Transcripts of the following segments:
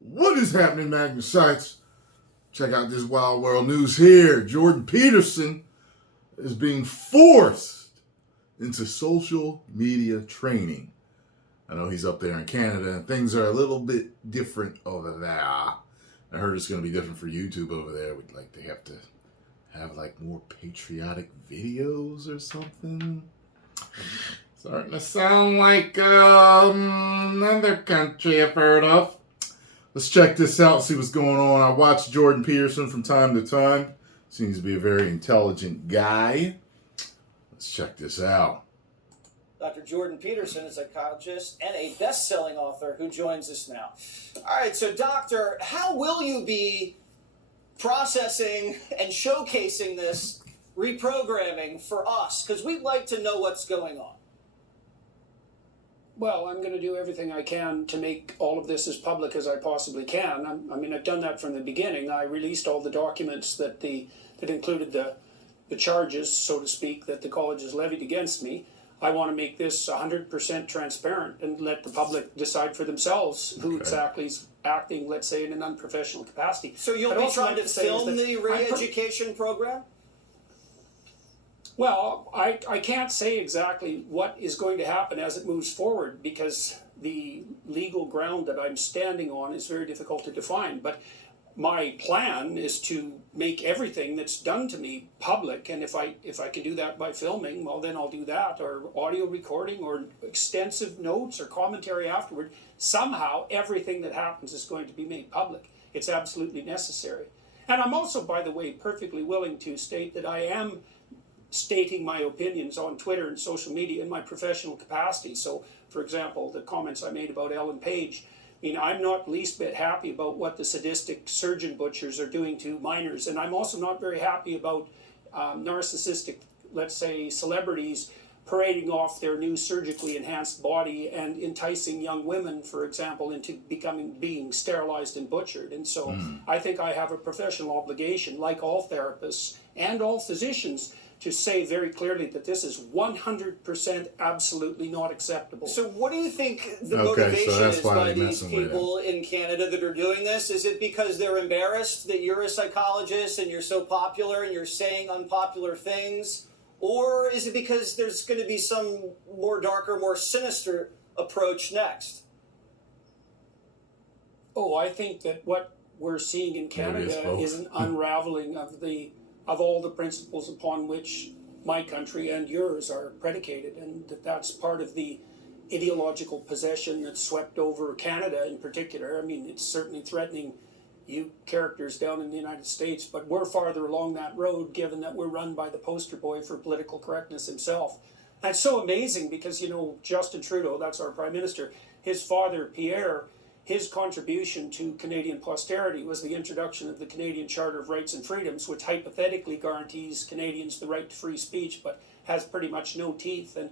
What is happening, Magnus sites? Check out this wild world news here. Jordan Peterson is being forced into social media training. I know he's up there in Canada and things are a little bit different over there. I heard it's going to be different for YouTube over there. We'd like to have like more patriotic videos or something. Starting to sound like another country I've heard of. Let's check this out, see what's going on. I watch Jordan Peterson from time to time. Seems to be a very intelligent guy. Let's check this out. Dr. Jordan Peterson is a psychologist and a best-selling author who joins us now. All right, so doctor, how will you be processing and showcasing this reprogramming for us? Because we'd like to know what's going on. Well, I'm going to do everything I can to make all of this as public as I possibly can. I've done that from the beginning. I released all the documents that included the charges, so to speak, that the college has levied against me. I want to make this 100% transparent and let the public decide for themselves who exactly is acting, let's say, in an unprofessional capacity. So you'll be trying to film the re-education program? Well, I can't say exactly what is going to happen as it moves forward because the legal ground that I'm standing on is very difficult to define. But my plan is to make everything that's done to me public, and if I can do that by filming, well, then I'll do that, or audio recording, or extensive notes or commentary afterward. Somehow, everything that happens is going to be made public. It's absolutely necessary. And I'm also, by the way, perfectly willing to state that I am stating my opinions on Twitter and social media in my professional capacity. So, for example, the comments I made about Ellen Page, I'm not the least bit happy about what the sadistic surgeon butchers are doing to minors, and I'm also not very happy about narcissistic, let's say, celebrities parading off their new surgically enhanced body and enticing young women, for example, into being sterilized and butchered. And so I think I have a professional obligation, like all therapists and all physicians, to say very clearly that this is 100% absolutely not acceptable. So what do you think the motivation is by these people in Canada that are doing this? Is it because they're embarrassed that you're a psychologist and you're so popular and you're saying unpopular things? Or is it because there's going to be some more darker, more sinister approach next? Oh, I think that what we're seeing in Canada is an unraveling of all the principles upon which my country and yours are predicated, and that's part of the ideological possession that's swept over Canada in particular. It's certainly threatening you characters down in the United States, but we're farther along that road given that we're run by the poster boy for political correctness himself. And it's so amazing because, Justin Trudeau, that's our Prime Minister, his father, Pierre, his contribution to Canadian posterity was the introduction of the Canadian Charter of Rights and Freedoms, which hypothetically guarantees Canadians the right to free speech, but has pretty much no teeth. And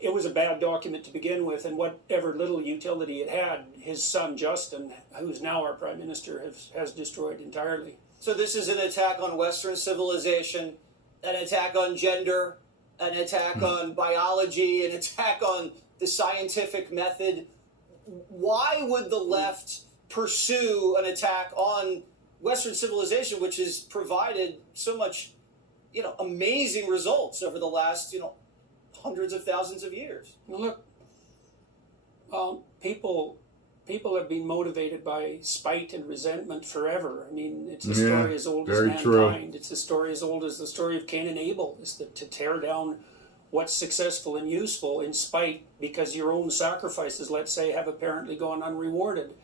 it was a bad document to begin with, and whatever little utility it had, his son Justin, who's now our Prime Minister, has destroyed entirely. So this is an attack on Western civilization, an attack on gender, an attack on biology, an attack on the scientific method. Why would the left pursue an attack on Western civilization, which has provided so much, amazing results over the last, hundreds of thousands of years? Well, look, people have been motivated by spite and resentment forever. It's a story as old as mankind. True. It's a story as old as the story of Cain and Abel, is to tear down what's successful and useful in spite because your own sacrifices, let's say, have apparently gone unrewarded.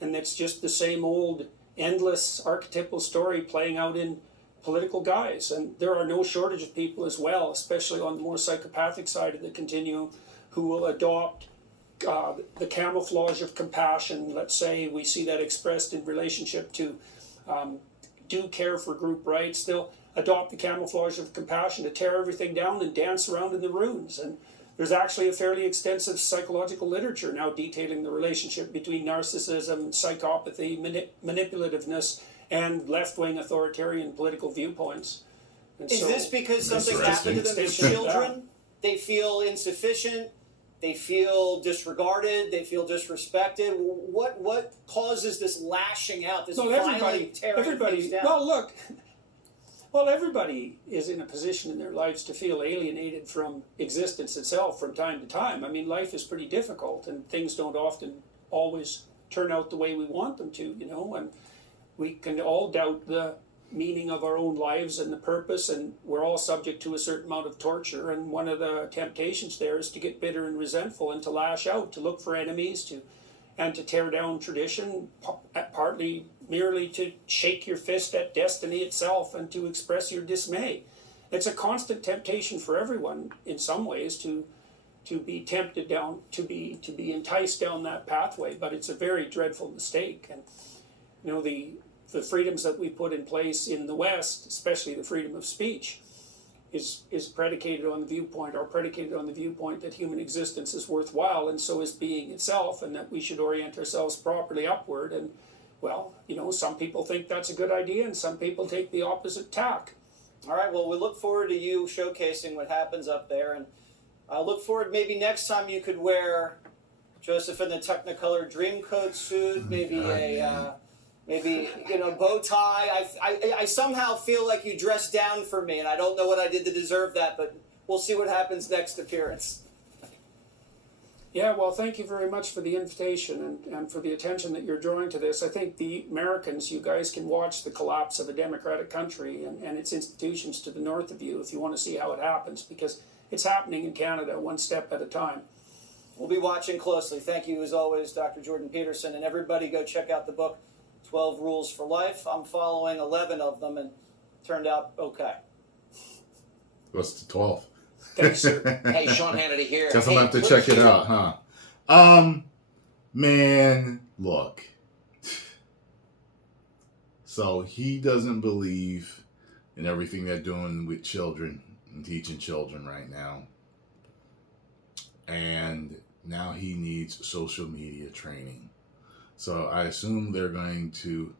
And it's just the same old endless archetypal story playing out in political guise. And there are no shortage of people as well, especially on the more psychopathic side of the continuum, who will adopt the camouflage of compassion. Let's say we see that expressed in relationship to do care for group rights. They'll adopt the camouflage of compassion to tear everything down and dance around in the ruins. And there's actually a fairly extensive psychological literature now detailing the relationship between narcissism, psychopathy, manipulativeness, and left-wing authoritarian political viewpoints. And is this because something happened to them as children? They feel insufficient. they feel disregarded, they feel disrespected. What causes this lashing out, this violent tearing things down? Well, everybody is in a position in their lives to feel alienated from existence itself from time to time. I mean, life is pretty difficult, and things don't often always turn out the way we want them to, you know, and we can all doubt the meaning of our own lives and the purpose, and we're all subject to a certain amount of torture, and one of the temptations there is to get bitter and resentful and to lash out, to look for enemies, and to tear down tradition, partly merely to shake your fist at destiny itself and to express your dismay. It's a constant temptation for everyone in some ways to be tempted down, to be enticed down that pathway, but it's a very dreadful mistake. And you know, the freedoms that we put in place in the West, especially the freedom of speech, is predicated on the viewpoint, that human existence is worthwhile, and so is being itself, and that we should orient ourselves properly upward. And well, you know, some people think that's a good idea, and some people take the opposite tack. All right, well, we look forward to you showcasing what happens up there, and I look forward maybe next time you could wear Joseph in the Technicolor Dreamcoat suit, maybe bow tie. I somehow feel like you dressed down for me, and I don't know what I did to deserve that, but we'll see what happens next appearance. Yeah, well, thank you very much for the invitation and for the attention that you're drawing to this. I think the Americans, you guys can watch the collapse of a democratic country and its institutions to the north of you if you want to see how it happens, because it's happening in Canada one step at a time. We'll be watching closely. Thank you, as always, Dr. Jordan Peterson, and everybody go check out the book, 12 Rules for Life. I'm following 11 of them, and turned out okay. What's the 12th? Thanks, sir. Hey, Sean Hannity here. Guess I'm gonna have to check it out, huh? Man, look. So he doesn't believe in everything they're doing with children and teaching children right now. And now he needs social media training. So I assume they're going to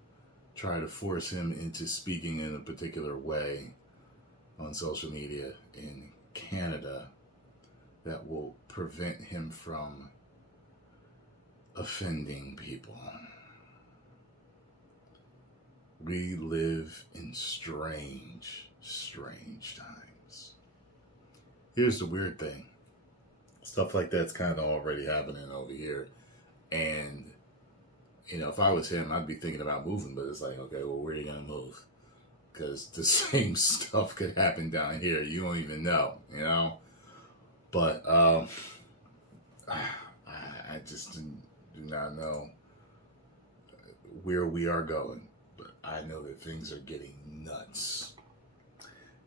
try to force him into speaking in a particular way on social media in Canada that will prevent him from offending people. We live in strange times. Here's the weird thing. Stuff like that's kind of already happening over here. And, you know, if I was him, I'd be thinking about moving, but it's like, okay, well, where are you going to move? Because the same stuff could happen down here. You don't even know, you know? But I just do not know where we are going. But I know that things are getting nuts.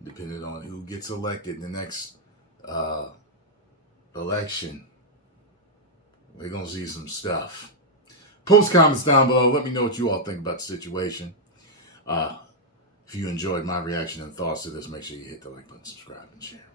Depending on who gets elected in the next election, we're going to see some stuff. Post comments down below. Let me know what you all think about the situation. If you enjoyed my reaction and thoughts to this, make sure you hit the like button, subscribe, and share.